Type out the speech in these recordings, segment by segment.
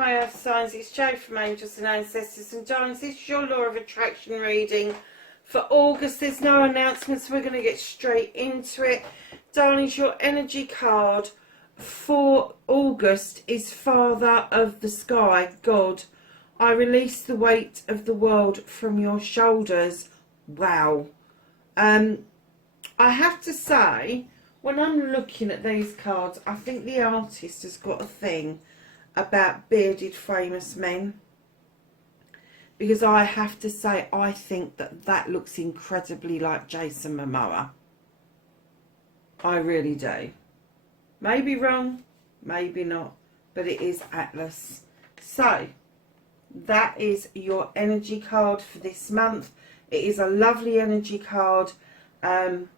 Hi Earth Signs, it's Jo from Angels and Ancestors, and darlings, this is your Law of Attraction reading for August. There's no announcements, we're going to get straight into it. Darlings, your energy card for August is Father of the Sky, God. I release the weight of the world from your shoulders. Wow. I have to say, when I'm looking at these cards, I think the artist has got a thing about bearded famous men, because I have to say I think that looks incredibly like Jason Momoa. I really do. Maybe wrong, maybe not, but it is Atlas. So that is your energy card for this month. It is a lovely energy card, and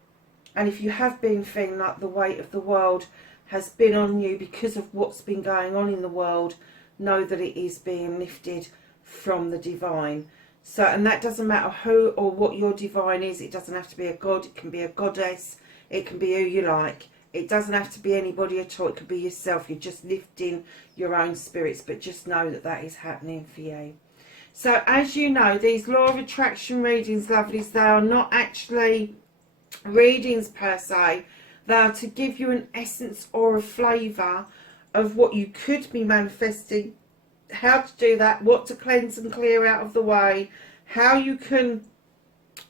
if you have been feeling like the weight of the world has been on you because of what's been going on in the world, know that it is being lifted from the divine. So, and that doesn't matter who or what your divine is. It doesn't have to be a god, it can be a goddess, it can be who you like. It doesn't have to be anybody at all, it could be yourself. You're just lifting your own spirits, but just know that that is happening for you. So as you know, these Law of Attraction readings, lovelies, they are not actually readings per se. They are to give you an essence or a flavour of what you could be manifesting, how to do that, what to cleanse and clear out of the way, how you can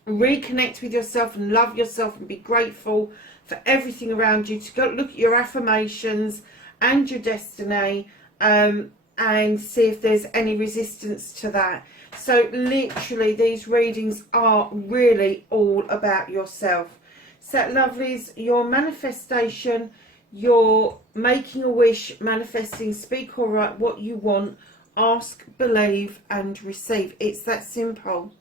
reconnect with yourself and love yourself and be grateful for everything around you, to go look at your affirmations and your destiny, and see if there's any resistance to that. So literally these readings are really all about yourself. So lovelies, your manifestation, your making a wish, manifesting, speak or write what you want, ask, believe and receive. It's that simple.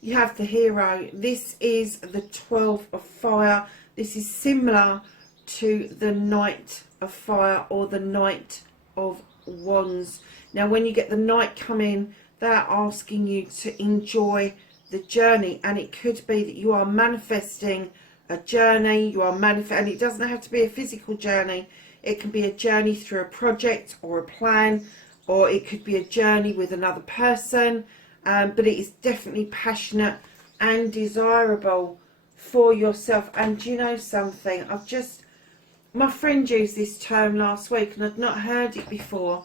You have the Hero. This is the 12 of Fire. This is similar to the Knight of Fire or the Knight of Wands. Now when you get the Knight come in, they're asking you to enjoy the journey, and it could be that you are manifesting a journey, and it doesn't have to be a physical journey. It can be a journey through a project or a plan, or it could be a journey with another person, but it is definitely passionate and desirable for yourself. And you know something, my friend used this term last week and I'd not heard it before.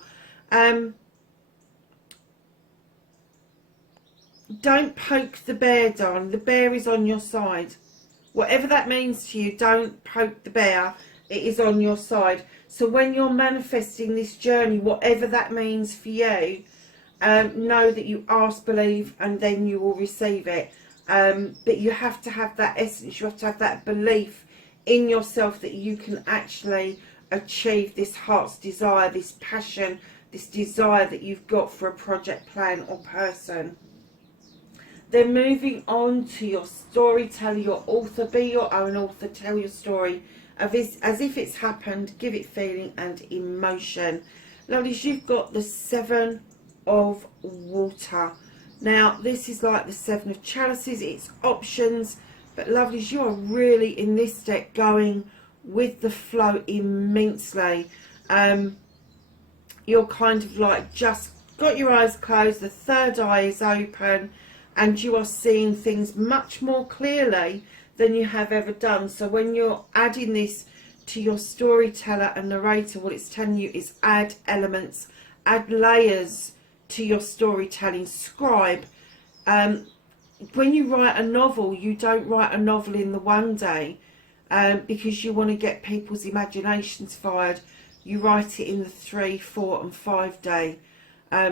Don't poke the bear, darling. The bear is on your side. Whatever that means to you, don't poke the bear. It is on your side. So when you're manifesting this journey, whatever that means for you, know that you ask, believe, and then you will receive it. But you have to have that essence. You have to have that belief in yourself that you can actually achieve this heart's desire, this passion, this desire that you've got for a project, plan or person. Then moving on to your storyteller, your author. Be your own author, tell your story as if it's happened, give it feeling and emotion. Lovelies, you've got the 7 of Water. Now this is like the 7 of Chalices, it's options, but lovelies, you are really in this deck going with the flow immensely. You're kind of like just got your eyes closed, the third eye is open, and you are seeing things much more clearly than you have ever done. So when you're adding this to your storyteller and narrator, what it's telling you is add elements, add layers to your storytelling. Scribe. When you write a novel, you don't write a novel in the one day, because you want to get people's imaginations fired. You write it in the 3, 4 and 5 day.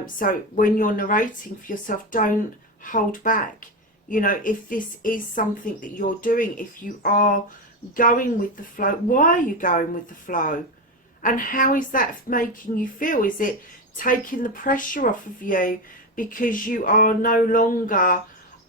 So when you're narrating for yourself, don't hold back. You know, if this is something that you're doing, if you are going with the flow, why are you going with the flow, and how is that making you feel? Is it taking the pressure off of you because you are no longer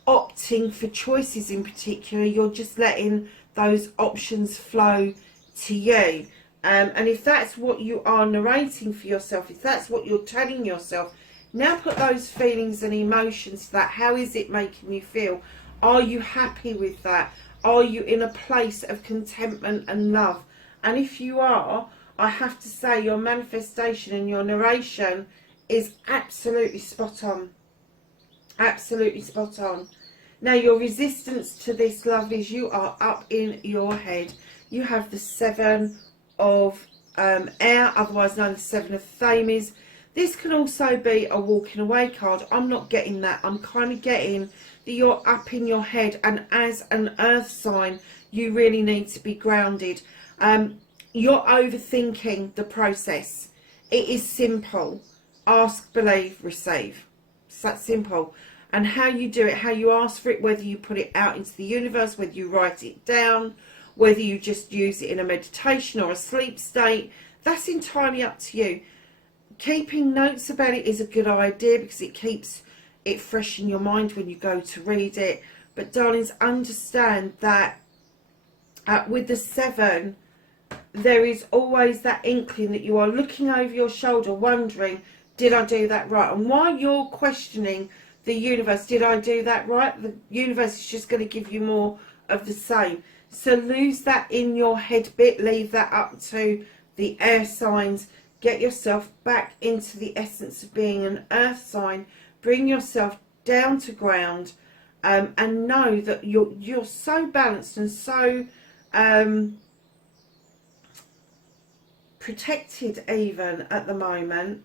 opting for choices in particular? You're just letting those options flow to you, and if that's what you are narrating for yourself, if that's what you're telling yourself, now put those feelings and emotions to that. How is it making you feel? Are you happy with that? Are you in a place of contentment and love? And if you are, I have to say your manifestation and your narration is absolutely spot on. Absolutely spot on. Now, your resistance to this, love, is you are up in your head. You have the 7 of air, otherwise known as the 7 of thames. This can also be a walking away card. I'm not getting that. I'm kind of getting that you're up in your head, and as an earth sign, you really need to be grounded. You're overthinking the process. It is simple. Ask, believe, receive. It's that simple. And how you do it, how you ask for it, whether you put it out into the universe, whether you write it down, whether you just use it in a meditation or a sleep state, that's entirely up to you. Keeping notes about it is a good idea because it keeps it fresh in your mind when you go to read it. But darlings, understand that with the 7, there is always that inkling that you are looking over your shoulder wondering, did I do that right? And while you're questioning the universe, did I do that right? The universe is just going to give you more of the same. So lose that in your head bit. Leave that up to the air signs. Get yourself back into the essence of being an earth sign. Bring yourself down to ground, and know that you're so balanced and so protected even at the moment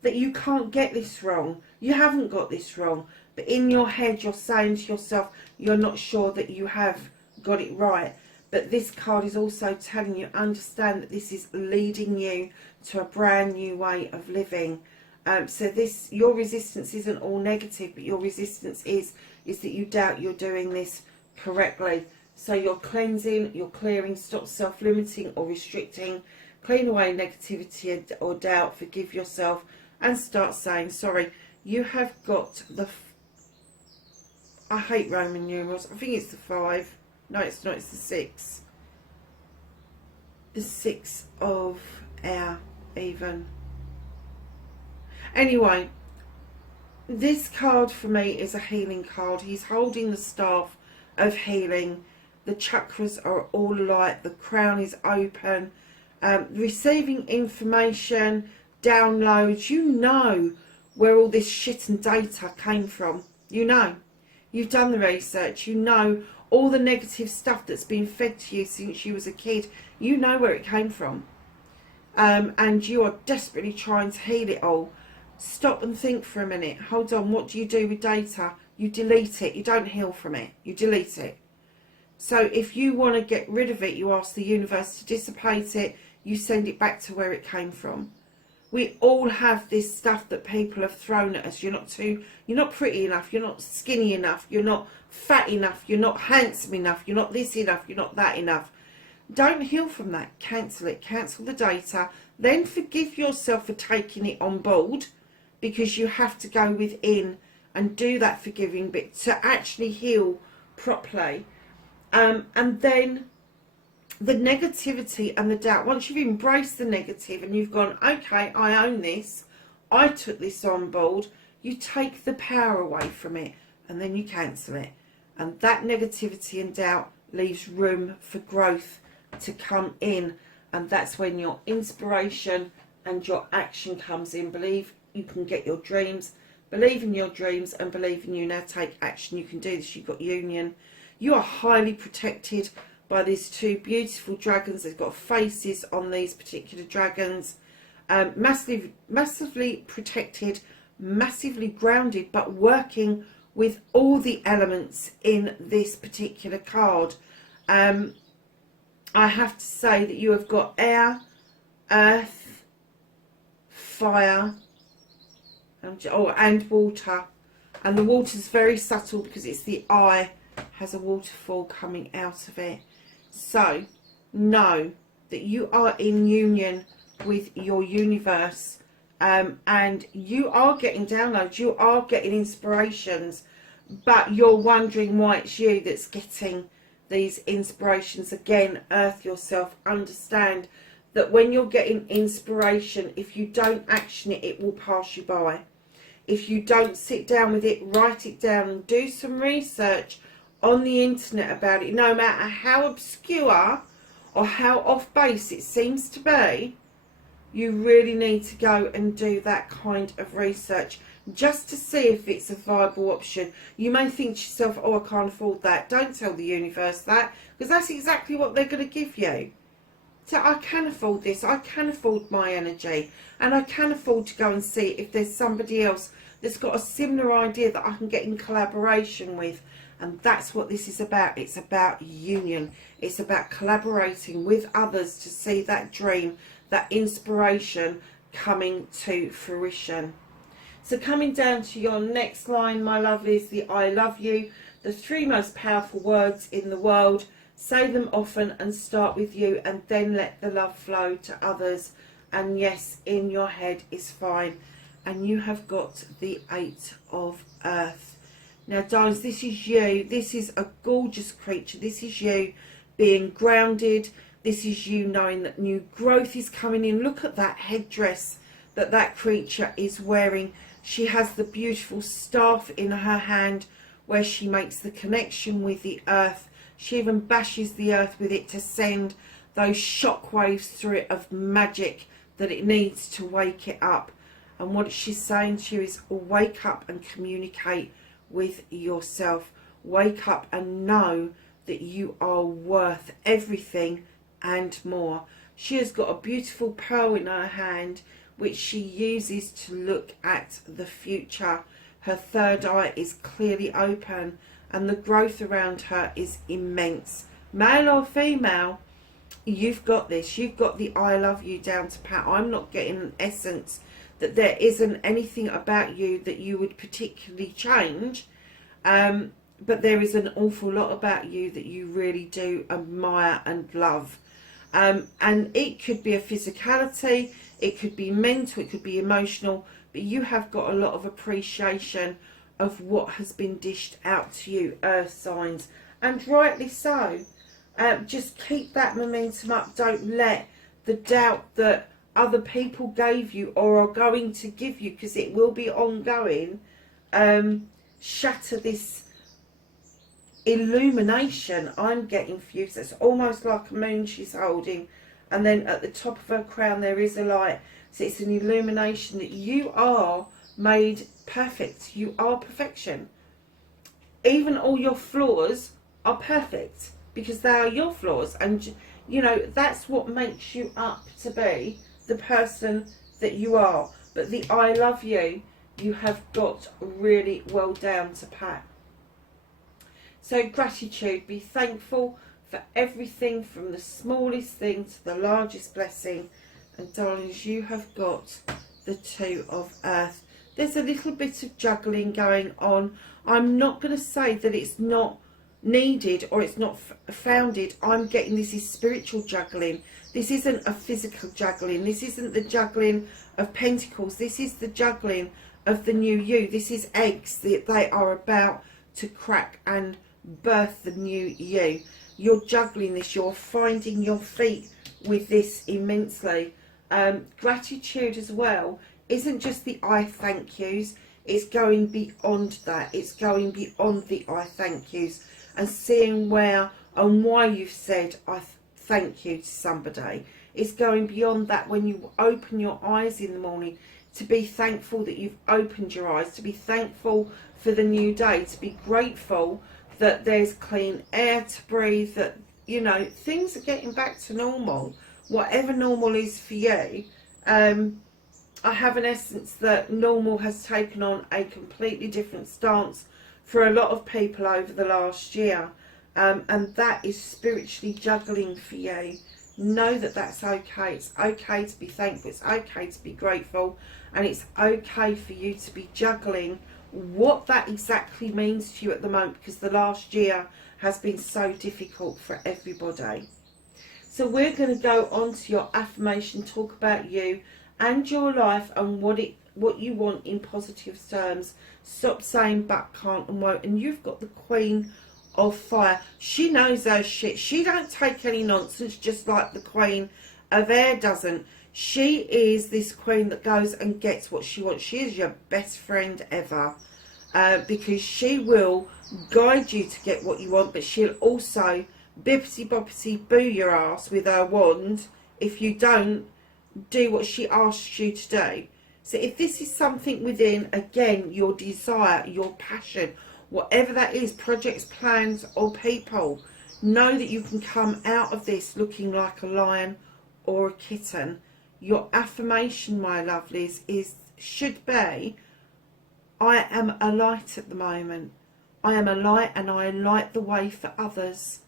that you can't get this wrong. You haven't got this wrong, but in your head you're saying to yourself you're not sure that you have got it right. But this card is also telling you, understand that this is leading you to a brand new way of living. So this, your resistance isn't all negative, but your resistance is that you doubt you're doing this correctly. So you're cleansing, you're clearing, stop self-limiting or restricting, clean away negativity or doubt, forgive yourself, and start saying sorry. You have got the, I hate Roman numerals, I think it's the 5. No, it's not, it's the 6. The 6 of air, even. Anyway, this card for me is a healing card. He's holding the staff of healing. The chakras are all light. The crown is open. Receiving information, downloads. You know where all this shit and data came from. You know. You've done the research. You know all the negative stuff that's been fed to you since you was a kid. You know where it came from. And you are desperately trying to heal it all. Stop and think for a minute. Hold on, what do you do with data? You delete it. You don't heal from it. You delete it. So if you want to get rid of it, you ask the universe to dissipate it. You send it back to where it came from. We all have this stuff that people have thrown at us. You're not pretty enough. You're not skinny enough. You're not fat enough. You're not handsome enough. You're not this enough. You're not that enough. Don't heal from that. Cancel it. Cancel the data. Then forgive yourself for taking it on board, because you have to go within and do that forgiving bit to actually heal properly. And then the negativity and the doubt, once you've embraced the negative and you've gone, okay, I own this, I took this on board, you take the power away from it and then you cancel it. And that negativity and doubt leaves room for growth to come in. And that's when your inspiration and your action comes in. Believe you can get your dreams, believe in your dreams, and believe in you. Now take action. You can do this. You've got union. You are highly protected by these 2 beautiful dragons. They've got faces on these particular dragons. Massively protected, massively grounded, but working with all the elements in this particular card. I have to say that you have got air, earth, fire, and water. And the water's very subtle because it's the eye, has a waterfall coming out of it. So know that you are in union with your universe, and you are getting downloads, you are getting inspirations, but you're wondering why it's you that's getting these inspirations. Again, earth yourself. Understand that when you're getting inspiration, if you don't action it, it will pass you by. If you don't sit down with it, write it down and do some research on the internet about it, no matter how obscure or how off base it seems to be, you really need to go and do that kind of research just to see if it's a viable option. You may think to yourself, oh, I can't afford that. Don't tell the universe that, because that's exactly what they're going to give you. So I can afford this, I can afford my energy, and I can afford to go and see if there's somebody else that's got a similar idea that I can get in collaboration with. And that's what this is about. It's about union. It's about collaborating with others to see that dream, that inspiration coming to fruition. So coming down to your next line, my lovelies, the I love you, the 3 most powerful words in the world. Say them often and start with you, and then let the love flow to others. And yes, in your head is fine. And you have got the 8 of Earth. Now, darlings, this is you. This is a gorgeous creature. This is you being grounded. This is you knowing that new growth is coming in. Look at that headdress that that creature is wearing. She has the beautiful staff in her hand where she makes the connection with the earth. She even bashes the earth with it to send those shock waves through it of magic that it needs to wake it up. And what she's saying to you is, wake up and communicate with yourself. Wake up and know that you are worth everything and more. She has got a beautiful pearl in her hand which she uses to look at the future. Her third eye is clearly open and the growth around her is immense. Male or female, you've got this. You've got the I love you down to pat. I'm not getting an essence that there isn't anything about you that you would particularly change. But there is an awful lot about you that you really do admire and love. And it could be a physicality, it could be mental, it could be emotional, but you have got a lot of appreciation of what has been dished out to you, earth signs, and rightly so. Just keep that momentum up. Don't let the doubt that other people gave you or are going to give you, because it will be ongoing, shatter this illumination I'm getting for you. So it's almost like a moon she's holding, and then at the top of her crown there is a light. So it's an illumination that you are made perfect. You are perfection. Even all your flaws are perfect because they are your flaws, and you know that's what makes you up to be the person that you are. But the I love you, you have got really well down to pat. So gratitude, be thankful for everything from the smallest thing to the largest blessing. And darlings, you have got the 2 of Earth. There's a little bit of juggling going on. I'm not going to say that it's not needed or it's not founded. I'm getting this is spiritual juggling. This isn't a physical juggling. This isn't the juggling of pentacles. This is the juggling of the new you. This is eggs that they are about to crack and birth the new you. You're juggling this. You're finding your feet with this immensely. Gratitude as well isn't just the I thank yous. It's going beyond that. It's going beyond the I thank yous and seeing where and why you've said I thank you to somebody. It's going beyond that when you open your eyes in the morning, to be thankful that you've opened your eyes, to be thankful for the new day, to be grateful that there's clean air to breathe, that, you know, things are getting back to normal, whatever normal is for you. I have an essence that normal has taken on a completely different stance for a lot of people over the last year, and that is spiritually juggling for you. Know that that's okay. It's okay to be thankful, it's okay to be grateful, and it's okay for you to be juggling what that exactly means to you at the moment, because the last year has been so difficult for everybody. So we're going to go on to your affirmation, talk about you and your life and what you want in positive terms. Stop saying but, can't and won't. And you've got the Queen of Fire. She knows her shit. She don't take any nonsense, just like the Queen of Air doesn't. She is this queen that goes and gets what she wants. She is your best friend ever, because she will guide you to get what you want, but she'll also bippity boppity boo your ass with her wand if you don't do what she asks you to do. So if this is something within, again, your desire, your passion, whatever that is, projects, plans, or people, know that you can come out of this looking like a lion or a kitten. Your affirmation, my lovelies, should be, I am a light at the moment. I am a light, and I light the way for others.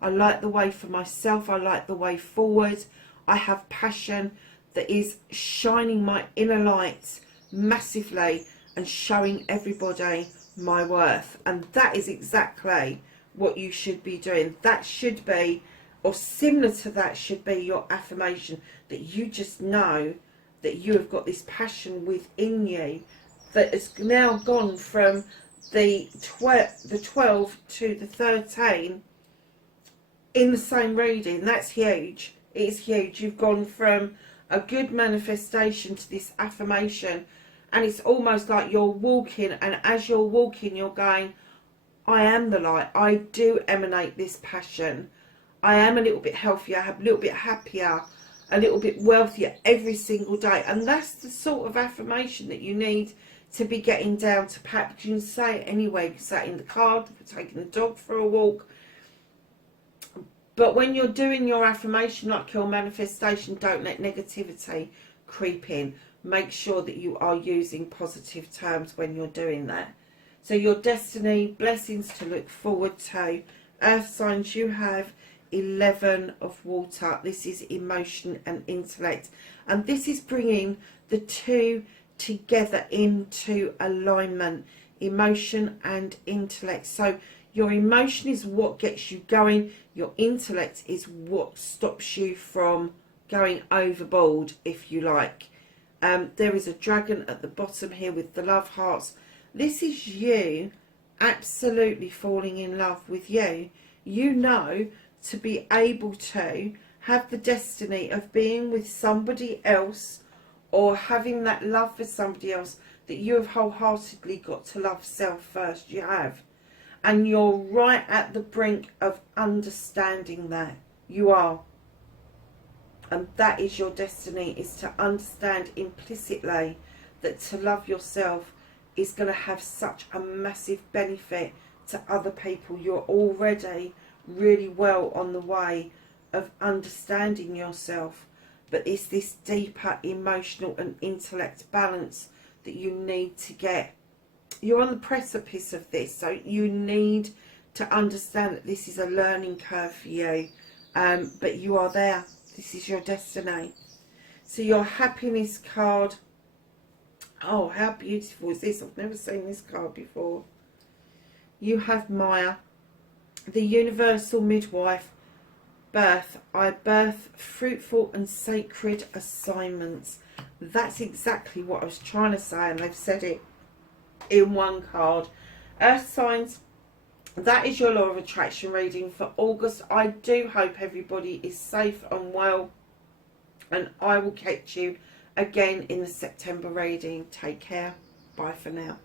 I light the way for myself. I light the way forward. I have passion that is shining my inner light massively and showing everybody my worth. And that is exactly what you should be doing. That should be, or similar to that should be, your affirmation, that you just know that you have got this passion within you that has now gone from the 12 to the 13 in the same reading. That's huge. It is huge. You've gone from a good manifestation to this affirmation, and it's almost like you're walking, and as you're walking you're going, I am the light. I do emanate this passion. I am a little bit healthier, a little bit happier, a little bit wealthier every single day. And that's the sort of affirmation that you need to be getting down to pat. You can say it anyway. You can say it in the car, for taking the dog for a walk. But when you're doing your affirmation, like your manifestation, don't let negativity creep in. Make sure that you are using positive terms when you're doing that. So your destiny, blessings to look forward to. Earth signs, you have 11 of water. This is emotion and intellect. And this is bringing the two together into alignment. Emotion and intellect. So your emotion is what gets you going. Your intellect is what stops you from going overboard, if you like. There is a dragon at the bottom here with the love hearts. This is you absolutely falling in love with you. You know, to be able to have the destiny of being with somebody else, or having that love for somebody else, that you have wholeheartedly got to love self first. You have. And you're right at the brink of understanding that. You are. And that is your destiny, is to understand implicitly that to love yourself is going to have such a massive benefit to other people. You're already really well on the way of understanding yourself. But it's this deeper emotional and intellect balance that you need to get. You're on the precipice of this, so you need to understand that this is a learning curve for you, but you are there. This is your destiny. So your happiness card, oh, how beautiful is this? I've never seen this card before. You have Maya, the universal midwife. Birth, I birth fruitful and sacred assignments. That's exactly what I was trying to say, and they've said it in one card. Earth signs, that is your law of attraction reading for August. I do hope everybody is safe and well, and I will catch you again in the September reading. Take care. Bye for now.